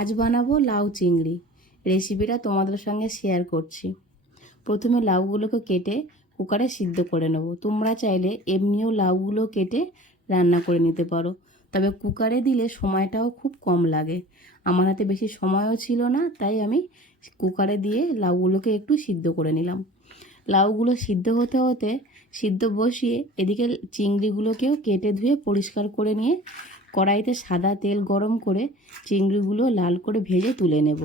আজ বানাবো লাউ চিংড়ি। রেসিপিটা তোমাদের সঙ্গে শেয়ার করছি। প্রথমে লাউগুলোকে কেটে কুকারে সিদ্ধ করে নেব। তোমরা চাইলে এমনিও লাউগুলো কেটে রান্না করে নিতে পারো, তবে কুকারে দিলে সময়টাও খুব কম লাগে। আমার হাতে বেশি সময়ও ছিল না, তাই আমি কুকারে দিয়ে লাউগুলোকে একটু সিদ্ধ করে নিলাম। লাউগুলো সিদ্ধ হতে হতে সিদ্ধ বসিয়ে এদিকে চিংড়িগুলোকেও কেটে ধুয়ে পরিষ্কার করে নিয়ে কড়াইতে সাদা তেল গরম করে চিংড়িগুলো লাল করে ভেজে তুলে নেব।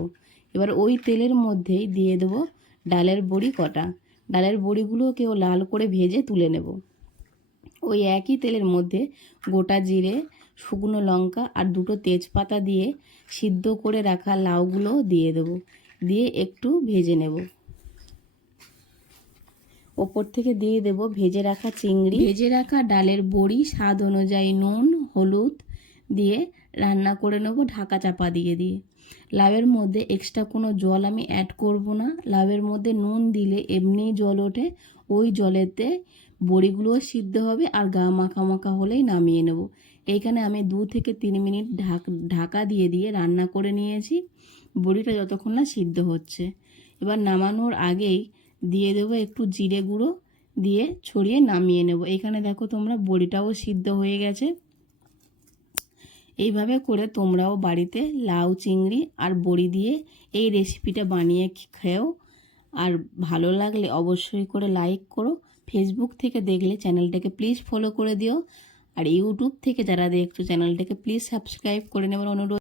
এবার ওই তেলের মধ্যেই দিয়ে দেবো ডালের বড়ি কটা। ডালের বড়িগুলোকেও লাল করে ভেজে তুলে নেব। ওই একই তেলের মধ্যে গোটা জিরে, শুকনো লঙ্কা আর দুটো তেজপাতা দিয়ে সিদ্ধ করে রাখা লাউগুলো দিয়ে দেবো। দিয়ে একটু ভেজে নেব। ওপর থেকে দিয়ে দেব ভেজে রাখা চিংড়ি, ভেজে রাখা ডালের বড়ি, স্বাদ অনুযায়ী নুন, হলুদ দিয়ে রান্না করে নেব ঢাকা চাপা দিয়ে দিয়ে। লাউয়ের মধ্যে এক্সট্রা কোনো জল আমি অ্যাড করব না। লাউয়ের মধ্যে নুন দিলে এমনিই জল ওঠে, ওই জলেতে বড়িগুলোও সিদ্ধ হবে আর গা মাখা মাখা হলেই নামিয়ে নেব। এইখানে আমি 2 থেকে 3 মিনিট ঢাকা দিয়ে দিয়ে রান্না করে নিয়েছি, বড়িটা যতক্ষণ না সিদ্ধ হচ্ছে। এবার নামানোর আগেই দিয়ে দেবো একটু জিরে গুঁড়ো, দিয়ে ছড়িয়ে নামিয়ে নেব। এখানে দেখো তোমরা বড়িটাও সিদ্ধ হয়ে গেছে। এইভাবে করে তোমরাও বাড়িতে লাউ চিংড়ি আর বড়ি দিয়ে এই রেসিপিটা বানিয়ে খেও। আর ভালো লাগলে অবশ্যই করে লাইক করো। ফেসবুক থেকে দেখলে চ্যানেলটাকে প্লিজ ফলো করে দিও। আর ইউটিউব থেকে যারা দেখছো চ্যানেলটাকে প্লিজ সাবস্ক্রাইব করে নেবার অনুরোধ।